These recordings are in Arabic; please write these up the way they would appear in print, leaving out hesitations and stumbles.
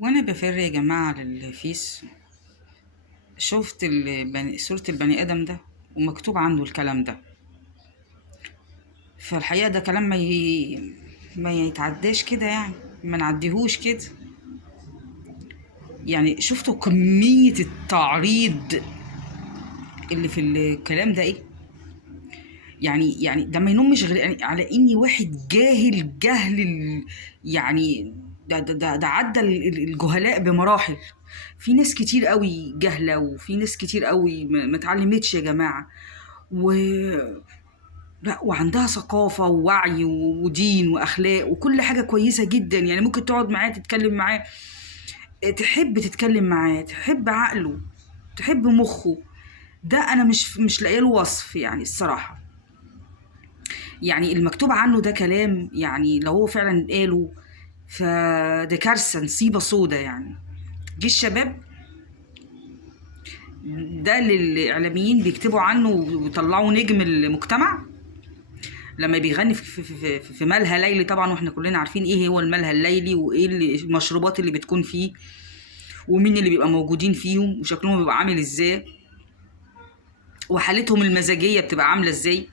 وانا بفر يا جماعة على الفيس، شفت صورة البني ادم ده ومكتوب عنه الكلام ده. فالحقيقة ده كلام ما يتعداش كده، يعني ما نعديهوش كده. يعني شفتوا كمية التعريض اللي في الكلام ده ايه؟ يعني ده ما ينمش غير يعني على اني واحد جاهل جهل يعني ده عدى الجهلاء بمراحل. في ناس كتير قوي جهلة، وفي ناس كتير قوي ما اتعلمتش يا جماعة. و لا، وعندها ثقافة ووعي ودين وأخلاق وكل حاجة كويسة جدا. يعني ممكن تقعد معاه تتكلم معاه، تحب تتكلم معاه، تحب عقله، تحب مخه. ده أنا مش لاقيه له وصف يعني الصراحة. يعني المكتوب عنه ده كلام، يعني لو هو فعلا قاله فده كارثة، نصيبة سودة يعني. جه الشباب ده اللي الإعلاميين بيكتبوا عنه ويطلعوا نجم المجتمع لما بيغني في مالها ليلي طبعا. واحنا كلنا عارفين ايه هو المالها الليلي، وايه المشروبات اللي بتكون فيه، ومين اللي بيبقى موجودين فيهم، وشكلهم بيبقى عامل ازاي، وحالتهم المزاجية بتبقى عاملة ازاي.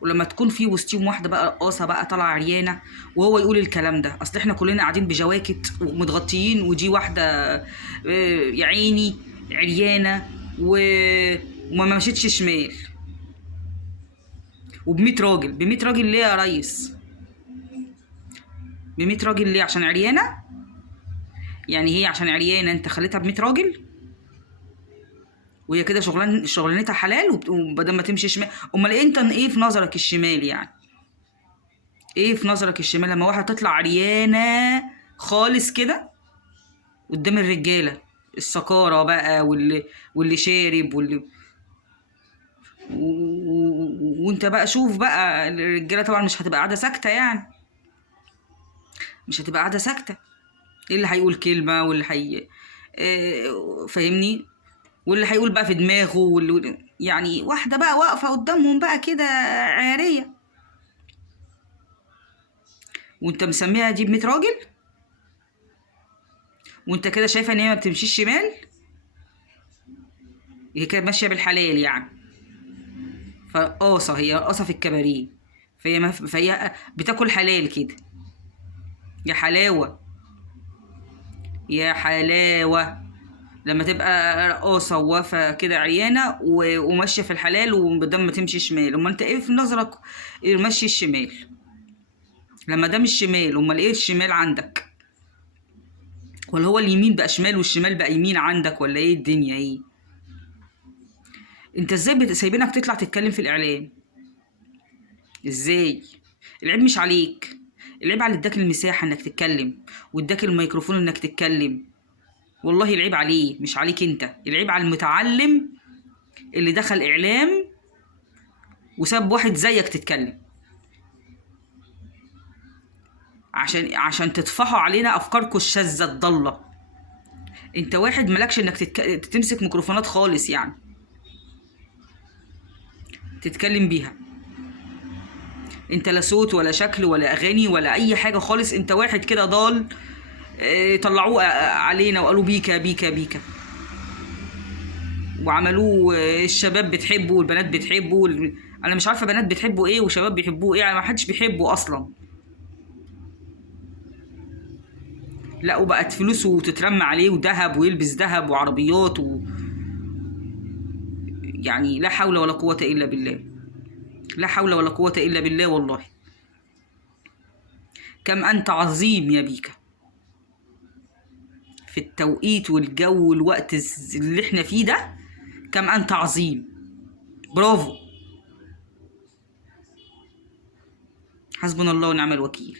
ولما تكون في وسطيهم واحده بقى رقاصه بقى طالعه عريانه، وهو يقول الكلام ده، اصل احنا كلنا قاعدين بجواكت ومتغطيين، ودي واحده يا عيني عريانه وما مشيتش شمال، وب100 راجل. ب100 راجل ليه يا ريس؟ ب100 راجل ليه؟ عشان عريانه؟ يعني هي عشان عريانه انت خليتها ب100 راجل؟ وهي كده شغلانتها حلال وبدل ما تمشي شمال؟ امال انت ايه في نظرك الشمال يعني؟ ايه في نظرك الشمال لما واحده تطلع عريانه خالص كده قدام الرجاله؟ السكارة بقى واللي شارب وانت بقى شوف بقى الرجاله طبعا مش هتبقى قاعده ساكته يعني، مش هتبقى قاعده ساكته. ايه اللي هيقول كلمه، واللي فاهمني، واللي هيقول بقى في دماغه يعني واحده بقى واقفه قدامهم بقى كده عاريه، وانت مسميها دي ب100 راجل، وانت كده شايفه ان هي ما بتمشيش شمال، هي كده ماشيه بالحلال يعني. فرقاصة، هي رقاصة في الكباريه، فهي بتاكل حلال كده. يا حلاوة، يا حلاوة. لما تبقى رقاصة ووافة كده عريانة وماشية في الحلال وبدل ما تمشي شمال، امال انت ايه في نظرك ماشي الشمال؟ لما ده مش شمال، امال ايه الشمال عندك؟ ولا هو اليمين بقى شمال والشمال بقى يمين عندك، ولا ايه الدنيا ايه؟ انت ازاي سايبينك تطلع تتكلم في الاعلام؟ ازاي؟ العيب مش عليك، العيب على اللي اداك المساحة انك تتكلم واداك الميكروفون انك تتكلم. والله العيب عليه مش عليك انت، العيب على المتعلم اللي دخل اعلام وساب واحد زيك تتكلم عشان تطفحوا علينا افكاركم الشاذة الضالة. انت واحد ملكش انك تمسك ميكروفونات خالص يعني تتكلم بيها. انت لا صوت ولا شكل ولا اغاني ولا اي حاجة خالص، انت واحد كده ضال. طلعوه علينا وقالوا بيكا بيكا بيكا، وعملوه الشباب بتحبه والبنات بتحبه انا مش عارفه بنات بتحبه ايه وشباب بيحبوه ايه، يعني ما حدش بيحبه اصلا. لا، وبقت فلوسه تترمى عليه وذهب ويلبس ذهب وعربيات يعني لا حول ولا قوه الا بالله، لا حول ولا قوه الا بالله والله. كم انت عظيم يا بيكا في التوقيت والجو والوقت اللي احنا فيه ده. كم انت عظيم، برافو. حسبنا الله ونعم الوكيل.